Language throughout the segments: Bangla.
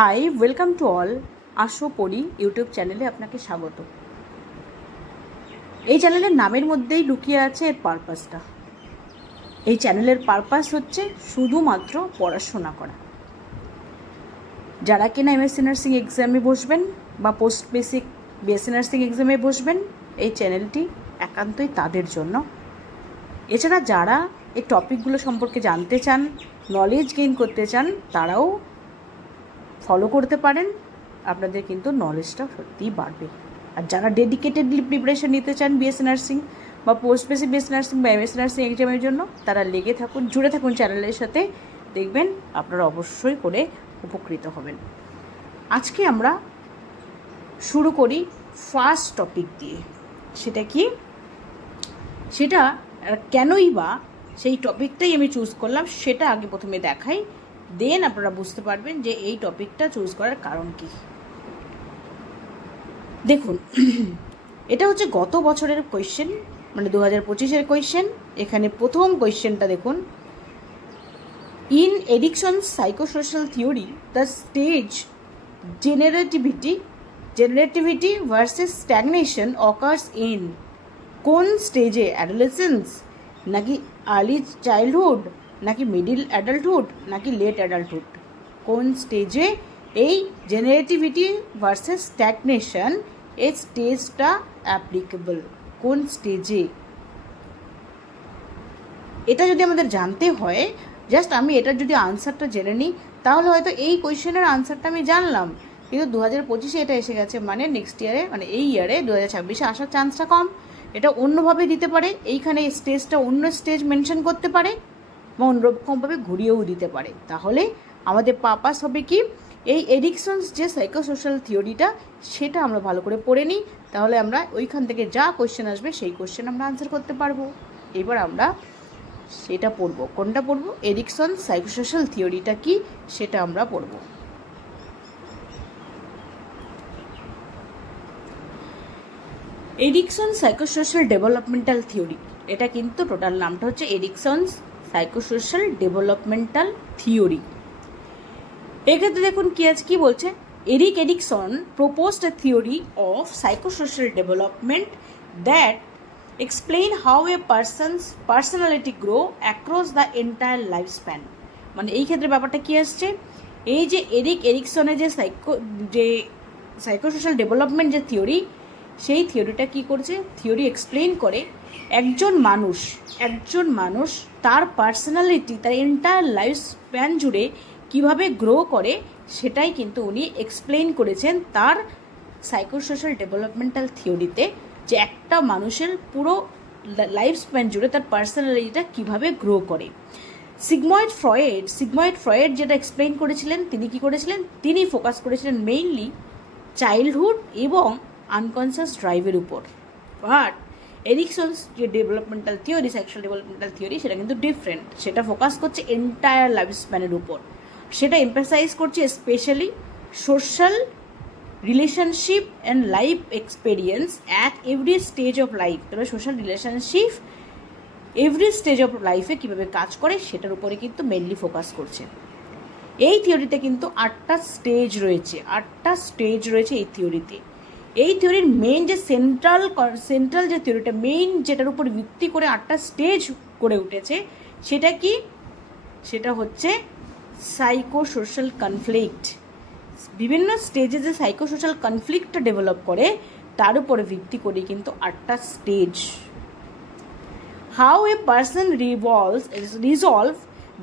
High, welcome to all. আসো পড়ি ইউটিউব চ্যানেলে আপনাকে স্বাগত। এই চ্যানেলের নামের মধ্যেই লুকিয়ে আছে এর পারপাসটা। এই চ্যানেলের পারপাস হচ্ছে শুধুমাত্র পড়াশোনা করা। যারা কিনা এমএসসি নার্সিং এক্সামে বসবেন বা পোস্ট বেসিক বিএসসি নার্সিং এক্সামে বসবেন, এই চ্যানেলটি একান্তই তাদের জন্য। এছাড়া যারা এই টপিকগুলো সম্পর্কে জানতে চান, নলেজ গেইন করতে চান, তারাও ফলো করতে পারেন। আপনাদের কিন্তু নলেজটা সত্যিই বাড়বে। আর যারা ডেডিকেটেডলি প্রিপারেশন নিতে চান বিএসসি নার্সিং বা পোস্ট বেসিক বিএসসি নার্সিং বা এমএসসি নার্সিং এক্সামের জন্য, তারা লেগে থাকুন, জুড়ে থাকুন চ্যানেলের সাথে। দেখবেন আপনারা অবশ্যই করে উপকৃত হবেন। আজকে আমরা শুরু করি ফার্স্ট টপিক দিয়ে। সেটা কি, সেটা কেনই বা সেই টপিকটাই আমি চুজ করলাম সেটা আগে প্রথমে দেখাই, দেন আপনারা বুঝতে পারবেন যে এই টপিকটা চুজ করার কারণ কি। দেখুন, এটা হচ্ছে গত বছরের কোয়েশ্চেন, মানে 2025-এর কোয়েশ্চেন। এখানে প্রথম কোয়েশ্চেনটা দেখুন, in Erikson's psychosocial theory the stage generativity versus stagnation occurs in. কোন স্টেজে? অ্যাডোলেসেন্স, নাকি আর্লি চাইল্ডহুড, নাকি মিডিল অ্যাডাল্টহুড, নাকি লেট অ্যাডাল্টহুড? কোন স্টেজে এই জেনারেটিভিটি ভার্সেস স্ট্যাগনেশন এই স্টেজটা অ্যাপ্লিকেবল? কোন স্টেজে? এটা যদি আমাদের জানতে হয়, জাস্ট আমি এটার যদি আনসারটা জেনে নিই, তাহলে হয়তো এই কোয়েশ্চেনের আনসারটা আমি জানলাম। কিন্তু 2025-এ এটা এসে গেছে, মানে নেক্সট ইয়ারে, মানে এই ইয়ারে 2026-এ আসার চান্সটা কম। এটা অন্যভাবে দিতে পারে, এইখানে স্টেজটা অন্য স্টেজ মেনশন করতে পারে, বা অন্যরকমভাবে ঘুরিয়েও দিতে পারে। তাহলে আমাদের পারপাস হবে কি, এই এডিকশনস যে সাইকোসোশ্যাল থিওরিটা, সেটা আমরা ভালো করে পড়ে নিই। তাহলে আমরা ওইখান থেকে যা কোয়েশ্চেন আসবে সেই কোয়েশ্চেন আমরা আনসার করতে পারবো। এবার আমরা সেটা পড়বো। কোনটা পড়বো? এডিকশন সাইকোসোশ্যাল থিওরিটা কি সেটা আমরা পড়বো। এডিকশন সাইকোসোশ্যাল ডেভেলপমেন্টাল থিওরি, এটা কিন্তু টোটাল নামটা হচ্ছে এডিকশনস সাইকোসোশ্যাল ডেভেলপমেন্টাল থিওরি। এক্ষেত্রে দেখুন কি আছে, কি বলছে, Erik Erikson proposed a theory of psychosocial development that explain how a person's personality grow across the entire lifespan। মানে এই ক্ষেত্রে ব্যাপারটা কি আসছে, এই যে এরিক এরিকসনের যে সাইকোসোশ্যাল ডেভেলপমেন্ট যে থিওরি, সেই থিওরিটা কি করছে, থিওরি এক্সপ্লেন করে একজন মানুষ তার পার্সোনালিটি তার এন্টায়ার লাইফ স্প্যান জুড়ে কীভাবে গ্রো করে, সেটাই কিন্তু উনি এক্সপ্লেন করেছেন তার সাইকোসোশ্যাল ডেভেলপমেন্টাল থিওরিতে, যে একটা মানুষের পুরো লাইফ স্প্যান জুড়ে তার পার্সোনালিটিটা কীভাবে গ্রো করে। সিগময়েড ফ্রয়েড যেটা এক্সপ্লেন করেছিলেন, তিনি কি করেছিলেন, তিনি ফোকাস করেছিলেন মেইনলি চাইল্ডহুড এবং আনকনসিয়াস ড্রাইভের উপর। বাট এরিকসনস যে developmental theory, sexual developmental theory, সেটা কিন্তু ডিফারেন্ট। সেটা ফোকাস করছে এন্টায়ার লাইফ স্প্যানের উপর। সেটা এমফাসাইজ করছে specially social relationship and life experience at every stage of life. তবে social relationship every stage of লাইফে কীভাবে কাজ করে সেটার উপরে কিন্তু মেনলি ফোকাস করছে। এই থিওরিতে কিন্তু 8টা স্টেজ রয়েছে এই থিওরিতে। এই থিওরির মেইন যে সেন্ট্রাল যে থিওরিটা, মেইন যেটার উপর ভিত্তি করে 8টা স্টেজ করে উঠেছে, সেটা কি, সেটা হচ্ছে সাইকোসোশ্যাল কনফ্লিক্ট। বিভিন্ন স্টেজে যে সাইকোসোশ্যাল কনফ্লিক্টটা ডেভেলপ করে, তার উপরে ভিত্তি করে কিন্তু 8টা stage. How a person resolve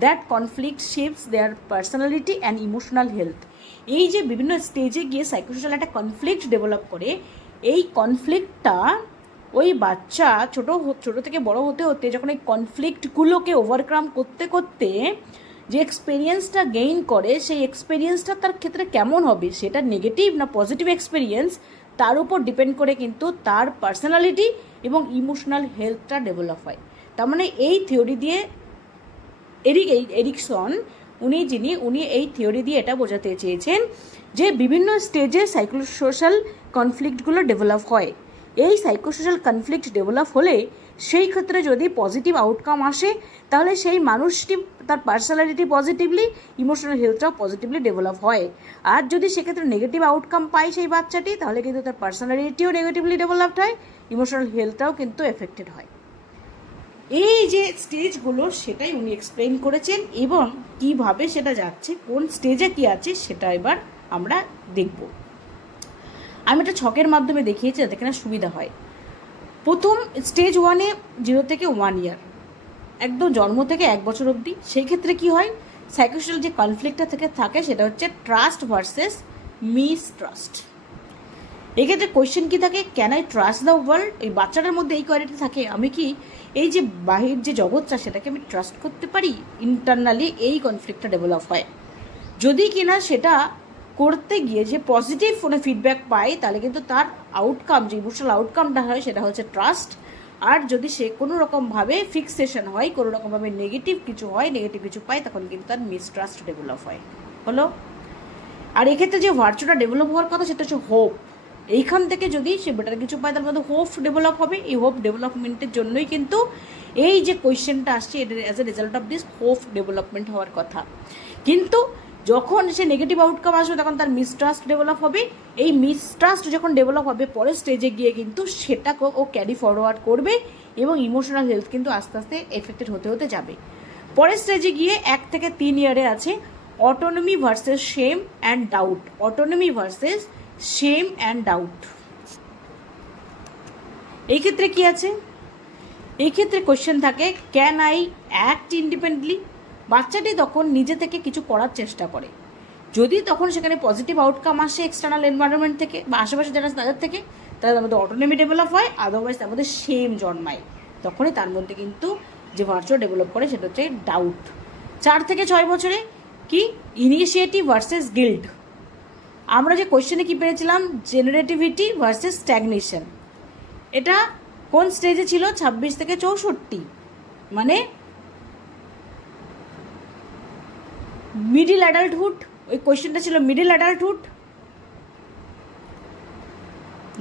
that conflict shapes their personality and emotional health. এই যে বিভিন্ন স্টেজে গিয়ে সাইকোসোশ্যাল একটা কনফ্লিক্ট ডেভেলপ করে, এই কনফ্লিক্টটা ওই বাচ্চা ছোটো থেকে বড় হতে যখন এই কনফ্লিক্টগুলোকে ওভারকাম করতে যে এক্সপেরিয়েন্সটা গেইন করে, সেই এক্সপেরিয়েন্সটা তার ক্ষেত্রে কেমন হবে, সেটা নেগেটিভ না পজিটিভ এক্সপেরিয়েন্স, তার উপর ডিপেন্ড করে কিন্তু তার পার্সোনালিটি এবং ইমোশনাল হেলথটা ডেভেলপ হয়। তার মানে এই থিওরি দিয়ে এরিকসন উনি এই থিওরি দিয়ে এটা বোঝাতে চেয়েছেন যে বিভিন্ন স্টেজে সাইকোসোশ্যাল কনফ্লিক্টগুলো ডেভেলপ হয়। এই সাইকোসোশ্যাল কনফ্লিক্ট ডেভেলপ হলে সেই ক্ষেত্রে যদি পজিটিভ আউটকাম আসে, তাহলে সেই মানুষটি তার পার্সোনালিটি পজিটিভলি, ইমোশনাল হেলথটাও পজিটিভলি ডেভেলপ হয়। আর যদি সেক্ষেত্রে নেগেটিভ আউটকাম পায় সেই বাচ্চাটি, তাহলে কিন্তু তার পার্সোনালিটিও নেগেটিভলি ডেভেলপড হয়, ইমোশনাল হেলথটাও কিন্তু এফেক্টেড হয়। এই যে স্টেজগুলো সেটাই উনি এক্সপ্লেন করেছেন, এবং কিভাবে সেটা যাচ্ছে, কোন স্টেজে কি আছে সেটা এবার আমরা দেখব। আমি একটা ছকের মাধ্যমে দেখিয়েছি যাতে কিনা সুবিধা হয়। প্রথম স্টেজ 1-এ 0 থেকে 1 ইয়ার, একদম জন্ম থেকে 1 বছর অবধি। সেই ক্ষেত্রে কি হয়, সাইকোসোশাল যে কনফ্লিক্টটা থাকে সেটা হচ্ছে ট্রাস্ট ভার্সেস মিসট্রাস্ট। এক্ষেত্রে কোয়েশ্চেন কী থাকে, can I trust the world? এই বাচ্চাটার মধ্যে এই কোয়ালিটি থাকে, আমি কি এই যে বাহির যে জগৎটা সেটাকে আমি ট্রাস্ট করতে পারি? ইন্টারনালি এই কনফ্লিক্টটা ডেভেলপ হয়। যদি কিনা সেটা করতে গিয়ে যে পজিটিভ কোনো ফিডব্যাক পায়, তাহলে কিন্তু তার আউটকাম, যে ইমোশনাল আউটকামটা হয় সেটা হচ্ছে ট্রাস্ট। আর যদি সে কোনো রকমভাবে ফিক্সেশন হয়, কোনো রকমভাবে নেগেটিভ কিছু হয়, নেগেটিভ কিছু পায়, তখন কিন্তু তার মিসট্রাস্ট ডেভেলপ হয়। হলো? আর এক্ষেত্রে যে ভার্চুটা ডেভেলপ হওয়ার কথা সেটা হচ্ছে হোপ। এইখান থেকে যদি সে বেটার কিছু পায়, তার মধ্যে হোপ ডেভেলপ হবে। এই হোপ ডেভেলপমেন্টের জন্যই কিন্তু এই যে কোয়েশ্চেনটা আসছে, এটা as a result of this hope development হওয়ার কথা। কিন্তু যখন সে নেগেটিভ আউটকাম আসবে তখন তার মিসট্রাস্ট ডেভেলপ হবে। এই মিসট্রাস্ট যখন ডেভেলপ হবে, পরের স্টেজে গিয়ে কিন্তু সেটাকে ও ক্যারি ফরওয়ার্ড করবে, এবং ইমোশনাল হেলথ কিন্তু আস্তে আস্তে এফেক্টেড হতে হতে যাবে। পরের স্টেজে গিয়ে 1 থেকে 3 ইয়ারে আছে autonomy versus shame and doubt. Autonomy versus shame and doubt. এই ক্ষেত্রে কি আছে, এই ক্ষেত্রে কোয়েশ্চেন থাকে, ক্যান আই অ্যাক্ট ইন্ডিপেন্ডেন্টলি? বাচ্চাটি তখন নিজে থেকে কিছু করার চেষ্টা করে। যদি তখন সেখানে পজিটিভ আউটকাম আসে এক্সটার্নাল এনভায়রনমেন্ট থেকে বা আশেপাশে যারা তাদের থেকে, তাহলে তার মধ্যে অটোনমি ডেভেলপ হয়, আদারওয়াইজ তার মধ্যে শেম জন্মায়। তখনই তার মধ্যে কিন্তু যে ভার্চুয়াল ডেভেলপ করে সেটা হচ্ছে ডাউট। 4 থেকে 6 বছরে কি, ইনিশিয়েটিভ ভার্সেস গিল্ট। আমরা যে কোয়েশ্চেনে কি পেয়েছিলাম, জেনারেটিভিটি ভার্সেস স্ট্যাগনেশন। এটা কোন স্টেজে ছিল, 26 থেকে 64, মানে মিডিল অ্যাডাল্টহুড। ওই কোয়েশ্চেনটা ছিল মিডিল অ্যাডাল্টহুড।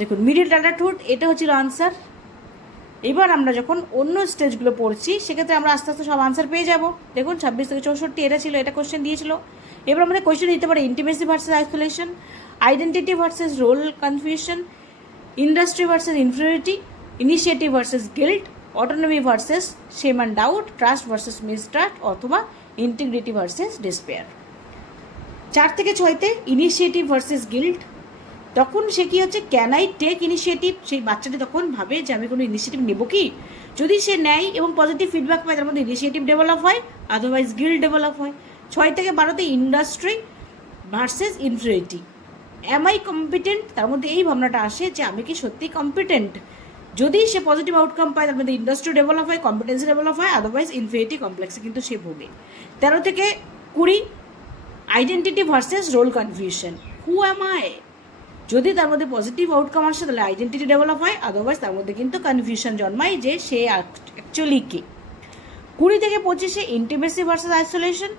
দেখুন, মিডিল অ্যাডাল্টহুড, এটা হচ্ছিল আনসার। এবার আমরা যখন অন্য স্টেজগুলো পড়ছি সেক্ষেত্রে আমরা আস্তে আস্তে সব আনসার পেয়ে যাব। দেখুন 26 থেকে 64 এটা ছিল, এটা কোয়েশ্চেন দিয়েছিল। এবার আমাদের কোয়েশ্চেন দিতে পারে intimacy versus isolation, identity versus role confusion, industry versus inferiority, initiative versus guilt, autonomy versus shame and doubt, trust versus mistrust, অথবা ইন্টিগ্রিটি ভার্সেস ডিসপেয়ার। 4 থেকে 6-তে ইনিশিয়েটিভ ভার্সেস গিল্ট। তখন সে কী হচ্ছে, ক্যান আই টেক ইনিশিয়েটিভ? সেই বাচ্চাটি তখন ভাবে যে আমি কোনো ইনিশিয়েটিভ নেব কি। যদি সে নেয় এবং পজিটিভ ফিডব্যাক পায়, তার মধ্যে ইনিশিয়েটিভ ডেভেলপ হয়, আদারওয়াইজ গিল্ট ডেভেলপ হয়। 6 থেকে 12-তে industry versus inferiority. Am I competent? তার মধ্যে এই ভাবনাটা আসে যে আমি কি সত্যি কম্পিটেন্ট। যদি সে পজিটিভ আউটকাম পায়, তার মধ্যে ইন্ডাস্ট্রি ডেভেলপ হয়, কম্পিটেন্সি ডেভেলপ হয়, আদারওয়াইজ ইনফিরিয়রিটি কমপ্লেক্সে কিন্তু সে ভোগে। 13 থেকে 20, identity versus role confusion. Who am I? যদি তার মধ্যে পজিটিভ আউটকাম আসে তাহলে আইডেন্টিটি ডেভেলপ হয়, আদারওয়াইজ তার মধ্যে কিন্তু কনফিউশন জন্মায় যে সে অ্যাকচুয়ালি কে। 20 থেকে 25-এ intimacy versus isolation.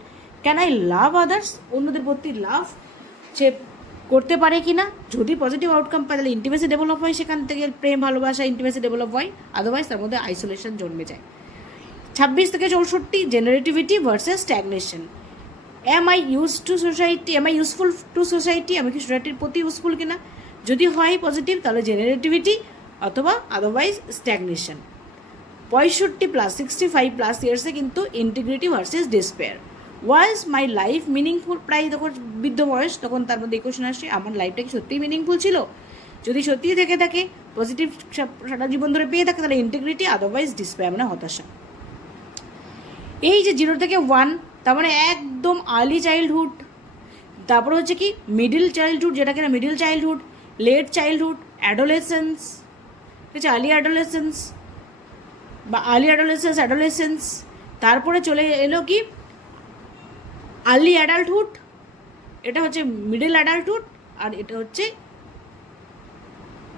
Can I love others? অন্যদের প্রতি লাভ সে করতে পারে কি না। যদি পজিটিভ আউটকাম পায় তাহলে ইন্টিমেসি ডেভেলপ হয়, সেখান থেকে প্রেম ভালোবাসা ইন্টিমেসি ডেভেলপ হয়, আদারওয়াইজ তার মধ্যে আইসোলেশন জন্মে যায়। 26 থেকে 64, generativity versus stagnation. Am I use to society, am I useful to society? আমি কি সোসাইটির প্রতি ইউজফুল কিনা। যদি হয় পজিটিভ তাহলে জেনারেটিভিটি, অথবা আদারওয়াইজ স্ট্যাগনেশন। 65 + 65+ ইয়ার্সে কিন্তু integrity versus despair. Was my life meaningful? প্রায় যখন বৃদ্ধ বয়স তখন তার মধ্যে কোয়েশ্চেন আসছে, আমার লাইফটা কি সত্যিই মিনিংফুল ছিল? যদি সত্যিই থেকে থাকে, পজিটিভ সারা জীবন ধরে পেয়ে থাকে, তাহলে ইন্টিগ্রিটি, আদারওয়াইজ ডিসপেয়ার, মানে হতাশা। এই যে 0 থেকে 1, তার মানে একদম আর্লি চাইল্ডহুড। তারপর হচ্ছে কি মিডিল চাইল্ডহুড, যেটা কিনা middle childhood, late childhood, adolescence, ঠিক আছে, আর্লি অ্যাডোলেসেন্স বা আর্লি অ্যাডোলেসেন্স, অ্যাডোলেসেন্স। তারপরে চলে এলো কি আর্লি অ্যাডাল্টহুড, এটা হচ্ছে মিডিল অ্যাডাল্টহুড, আর এটা হচ্ছে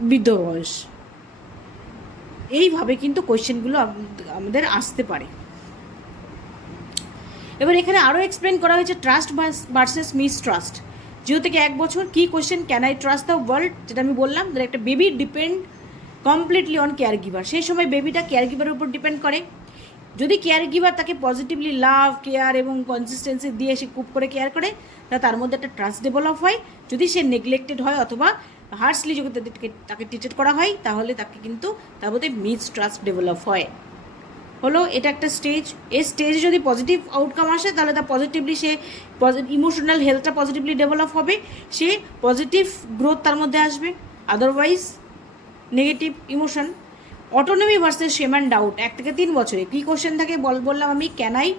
বৃদ্ধ বয়স। এইভাবে কিন্তু কোয়েশ্চেনগুলো আমাদের আসতে পারে। এবার এখানে আরও এক্সপ্লেন করা হয়েছে ট্রাস্ট ভার্সেস মিসট্রাস্ট। 0 থেকে 1 বছর কি question, can I trust the world? যেটা আমি বললাম, একটা baby depend completely on care giver. সেই সময় বেবিটা কেয়ার গিভারের উপর ডিপেন্ড করে। যদি কেয়ার গিভার তাকে পজিটিভলি লাভ, কেয়ার এবং কনসিস্টেন্সি দিয়ে সে খুব করে কেয়ার করে, তার মধ্যে একটা ট্রাস্ট ডেভেলপ হয়। যদি সে নেগলেক্টেড হয় অথবা হার্শলি যদি তাকে ট্রিটেড করা হয়, তাহলে তাকে কিন্তু তার মধ্যে মিসট্রাস্ট ডেভেলপ হয়। হলো এটা একটা স্টেজ। এই স্টেজে যদি পজিটিভ আউটকাম আসে, তাহলে তার পজিটিভলি সে ইমোশনাল হেলথটা পজিটিভলি ডেভেলপ হবে, সে পজিটিভ গ্রোথ তার মধ্যে আসবে। Otherwise negative emotion. Autonomy versus shame and doubt, 1 থেকে 3 বছরে কী কোশ্চেন থাকে বললাম আমি, can I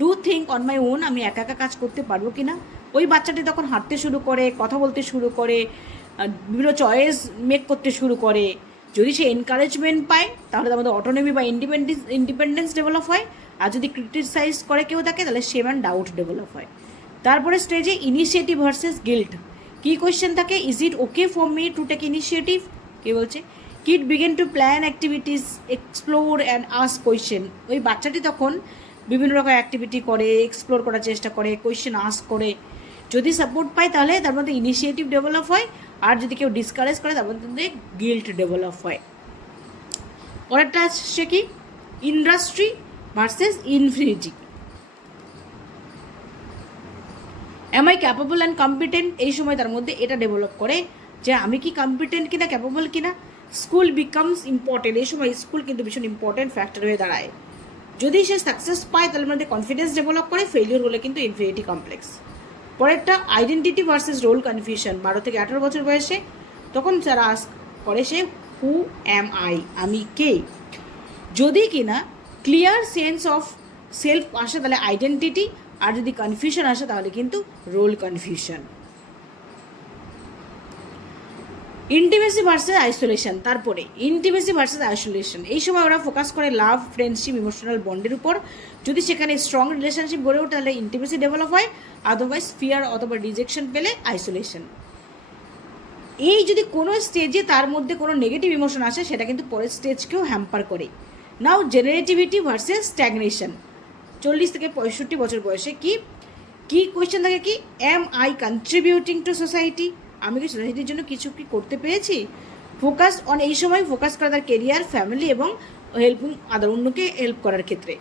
do think on my own, আমি একা একা কাজ করতে পারবো কি না। ওই বাচ্চাটি তখন হাঁটতে শুরু করে, কথা বলতে শুরু করে, বিভিন্ন চয়েস মেক করতে শুরু করে। যদি সে এনকারেজমেন্ট পায়, তাহলে তার মধ্যে অটোনমি বা ইন্ডিপেন্ডেন্স ডেভেলপ হয়। আর যদি ক্রিটিসাইজ করে কেউ তাকে, তাহলে শেম অ্যান্ড ডাউট ডেভেলপ হয়। তারপরে স্টেজে ইনিশিয়েটিভ ভার্সেস গিল্ট। কী কোয়েশ্চেন থাকে, is it okay for me to take initiative, কে বলছে kid begin to plan activities, explore and ask question. ওই বাচ্চাটি তখন বিভিন্ন রকম অ্যাক্টিভিটি করে, এক্সপ্লোর করার চেষ্টা করে, কোয়েশ্চেন আস্ক করে। যদি সাপোর্ট পায়, তাহলে তার মধ্যে ইনিশিয়েটিভ ডেভেলপ হয়। আর যদি কেউ ডিসকারেজ করে, তার মধ্যে গিল্ট ডেভেলপ হয়। পরেরটা আসছে কি, industry versus infinity. Am I capable and competent, এই সময় তার মধ্যে এটা ডেভেলপ করে যে আমি কি কম্পিটেন্ট কিনা, ক্যাপেবল কিনা। স্কুল বিকামস ইম্পর্টেন্ট, এই সময় স্কুল কিন্তু ভীষণ ইম্পর্টেন্ট ফ্যাক্টর হয়ে দাঁড়ায়। যদি সে সাকসেস পায়, তাহলে মধ্যে কনফিডেন্স ডেভেলপ করে, ফেলিওর হলে কিন্তু ইনফিনিটি কমপ্লেক্স। পরেরটা আইডেন্টিটি ভার্সেস রোল কনফিউশন। 12 থেকে 18 বছর বয়সে তখন যারা আস্ক করে সে হু অ্যাম আই, আমি কে। যদি কিনা ক্লিয়ার সেন্স অফ সেলফ আসে, তাহলে আইডেন্টিটি। আর যদি কনফিউশন আসে, তাহলে কিন্তু role confusion. Intimacy versus isolation. তারপরে ইন্টিমেসি ভার্সেস আইসোলেশন, এই সময় ওরা ফোকাস করে লাভ, ফ্রেন্ডশিপ, ইমোশনাল বন্ডের উপর। যদি সেখানে স্ট্রং রিলেশনশিপ গড়ে ওঠে, তাহলে ইন্টিমেসি ডেভেলপ হয়। আদারওয়াইজ ফিয়ার অথবা রিজেকশন পেলে আইসোলেশন। এই যদি কোনো স্টেজে তার মধ্যে কোনো নেগেটিভ ইমোশন আসে, সেটা কিন্তু পরের স্টেজকেও হ্যাম্পার করে। নাও জেনারেটিভিটি ভার্সেস স্ট্যাগনেশন। 40 থেকে 65 বছর বয়সে কি কোয়েশ্চেন থাকে, কি am I contributing to society, আমি কি সোসাইটির জন্য কিছু কি করতে পেরেছি। ফোকাস অন, এই সময় ফোকাস করা তার কেরিয়ার, ফ্যামিলি এবং হেল্পিং আদার, অন্যকে হেল্প করার ক্ষেত্রে।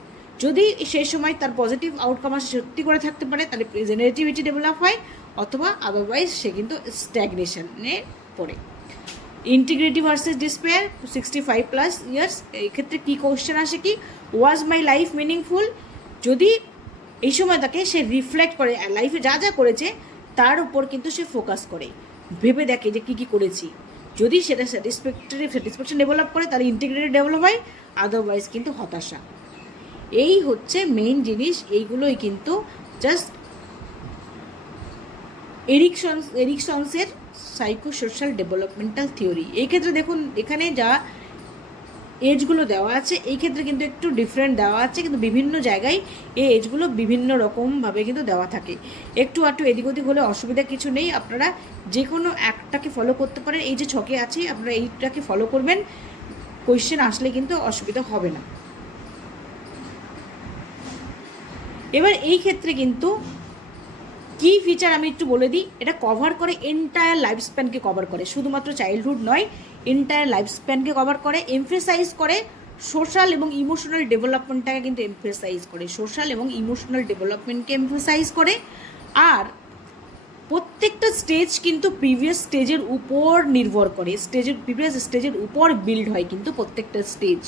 যদি সেই সময় তার পজিটিভ আউটকাম আসে, সত্যি করে থাকতে পারে, তাহলে জেনারেটিভিটি ডেভেলপ হয়। অথবা আদারওয়াইজ সে কিন্তু স্ট্যাগনেশনে পড়ে। Integrity versus despair, 65+ years. এই ক্ষেত্রে কী কোয়েশ্চেন আসে, কি ওয়াজ মাই লাইফ মিনিংফুল। যদি এই সময় তাকে সে রিফ্লেক্ট করে, লাইফে যা যা করেছে তার উপর কিন্তু সে ফোকাস করে, ভেবে দেখে যে কী করেছি। যদি সেটা স্যাটিসফ্যাকশন ডেভেলপ করে, তাহলে ইন্টিগ্রিটি ডেভেলপ হয়। আদারওয়াইজ কিন্তু হতাশা। এই হচ্ছে মেইন জিনিস। এইগুলোই কিন্তু জাস্ট এরিকসনসের সাইকোসোশ্যাল ডেভেলপমেন্টাল থিওরি। এই ক্ষেত্রে দেখুন, এখানে যা এজগুলো দেওয়া আছে, এই ক্ষেত্রে কিন্তু একটু ডিফারেন্ট দেওয়া আছে, কিন্তু বিভিন্ন জায়গায় এই এজগুলো বিভিন্ন রকমভাবে কিন্তু দেওয়া থাকে। একটু এদিক ওদিক হলে অসুবিধা কিছু নেই, আপনারা যে কোনো একটাকে ফলো করতে পারেন। এই যে ছকে আছে, আপনারা এইটাকে ফলো করবেন, কোয়েশ্চেন আসলে কিন্তু অসুবিধা হবে না। এবার এই ক্ষেত্রে কিন্তু কি ফিচার আমি একটু বলে দিই। এটা কভার করে এন্টায়ার লাইফ স্প্যানকে কভার করে, শুধুমাত্র চাইল্ডহুড নয়, এন্টায়ার লাইফ স্প্যানকে কভার করে। এমফেসাইজ করে সোশ্যাল এবং ইমোশনাল ডেভেলপমেন্টটাকে কিন্তু এমফেসাইজ করে, সোশ্যাল এবং ইমোশনাল ডেভেলপমেন্টকে এমফেসাইজ করে। আর প্রত্যেকটা স্টেজ কিন্তু প্রিভিয়াস স্টেজের উপর নির্ভর করে, প্রিভিয়াস স্টেজের উপর বিল্ড হয় কিন্তু প্রত্যেকটা stage.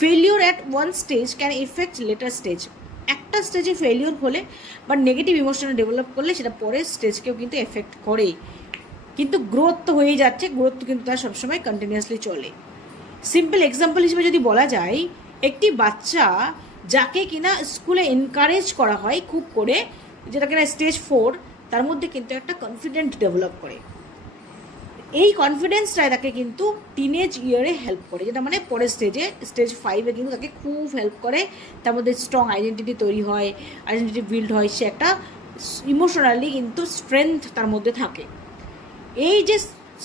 Failure at one stage can effect letter stage. একটা স্টেজে ফেলিওর হলে বা নেগেটিভ ইমোশনাল ডেভেলপ করলে সেটা পরের স্টেজকেও কিন্তু এফেক্ট করে। কিন্তু গ্রোথ তো হয়েই যাচ্ছে, গ্রোথ কিন্তু তার সবসময় কন্টিনিউয়াসলি চলে। সিম্পল এক্সাম্পল হিসেবে যদি বলা যায়, একটি বাচ্চা যাকে কিনা স্কুলে এনকারেজ করা হয় খুব করে, যেটা কিনা স্টেজ 4, তার মধ্যে কিন্তু একটা কনফিডেন্ট ডেভেলপ করে। এই কনফিডেন্সটাই তাকে কিন্তু টিনেজ ইয়ারে হেল্প করে, যেটা মানে পরের স্টেজ 5-এ কিন্তু তাকে খুব হেল্প করে। তার মধ্যে স্ট্রং আইডেন্টিটি তৈরি হয়, আইডেন্টিটি বিল্ড হয়, সে একটা ইমোশনালি কিন্তু স্ট্রেংথ তার মধ্যে থাকে। এই যে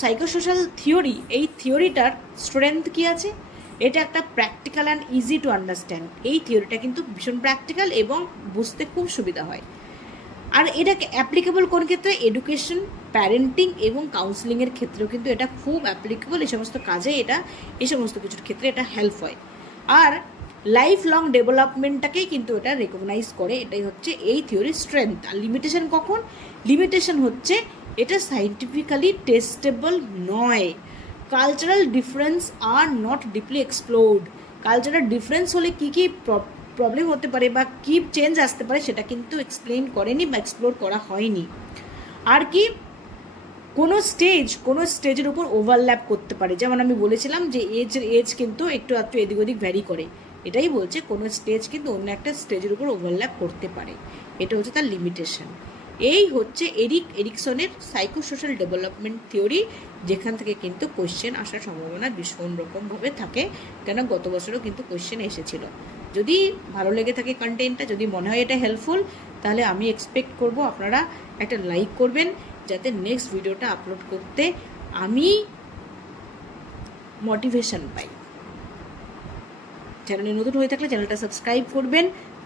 সাইকোসোশ্যাল থিওরি, এই থিওরিটার স্ট্রেংথ কী আছে, এটা একটা practical and easy to understand. এই থিওরিটা কিন্তু ভীষণ প্র্যাকটিক্যাল এবং বুঝতে খুব সুবিধা হয়। আর এটাকে অ্যাপ্লিকেবল কোন ক্ষেত্রে, এডুকেশন, প্যারেন্টিং এবং কাউন্সিলিংয়ের ক্ষেত্রেও কিন্তু এটা খুব অ্যাপ্লিকেবল। এই সমস্ত কাজে এই সমস্ত কিছুর ক্ষেত্রে এটা হেল্প হয়। আর লাইফ লং ডেভেলপমেন্টটাকেই কিন্তু এটা রেকগনাইজ করে। এটাই হচ্ছে এই থিওরির স্ট্রেংথ। আর লিমিটেশন কখন? লিমিটেশন হচ্ছে এটা সাইন্টিফিক্যালি টেস্টেবল নয়। Cultural difference are not deeply explored. Cultural difference হলে কী কী প্রবলেম হতে পারে বা কী চেঞ্জ আসতে পারে সেটা কিন্তু এক্সপ্লেন করেনি বা এক্সপ্লোর করা হয়নি। আর কি কোনো স্টেজের উপর ওভারল্যাপ করতে পারে, যেমন আমি বলেছিলাম যে এজ কিন্তু একটু এদিক ওদিক ভ্যারি করে। এটাই বলছে কোনো স্টেজ কিন্তু অন্য একটা স্টেজের উপর ওভারল্যাপ করতে পারে। এটা হচ্ছে তার লিমিটেশন। এই হচ্ছে এরিকসনের সাইকোসোশ্যাল ডেভেলপমেন্ট থিওরি, যেখান থেকে কিন্তু কোয়েশ্চেন আসার সম্ভাবনা ভীষণ রকমভাবে থাকে। কেন গত বছরও কিন্তু কোয়েশ্চেন এসেছিল। যদি ভালো লেগে থাকে কন্টেন্টটা, যদি মনে হয় এটা হেল্পফুল, তাহলে আমি এক্সপেক্ট করব আপনারা একটা লাইক করবেন, যাতে নেক্সট ভিডিওটা আপলোড করতে আমি মোটিভেশন পাই। চ্যানেলে নতুন হয়ে থাকলে চ্যানেলটা সাবস্ক্রাইব করবেন।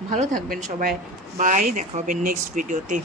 ভালো থাকবেন সবাই, বাই, দেখা হবে নেক্সট ভিডিওতে।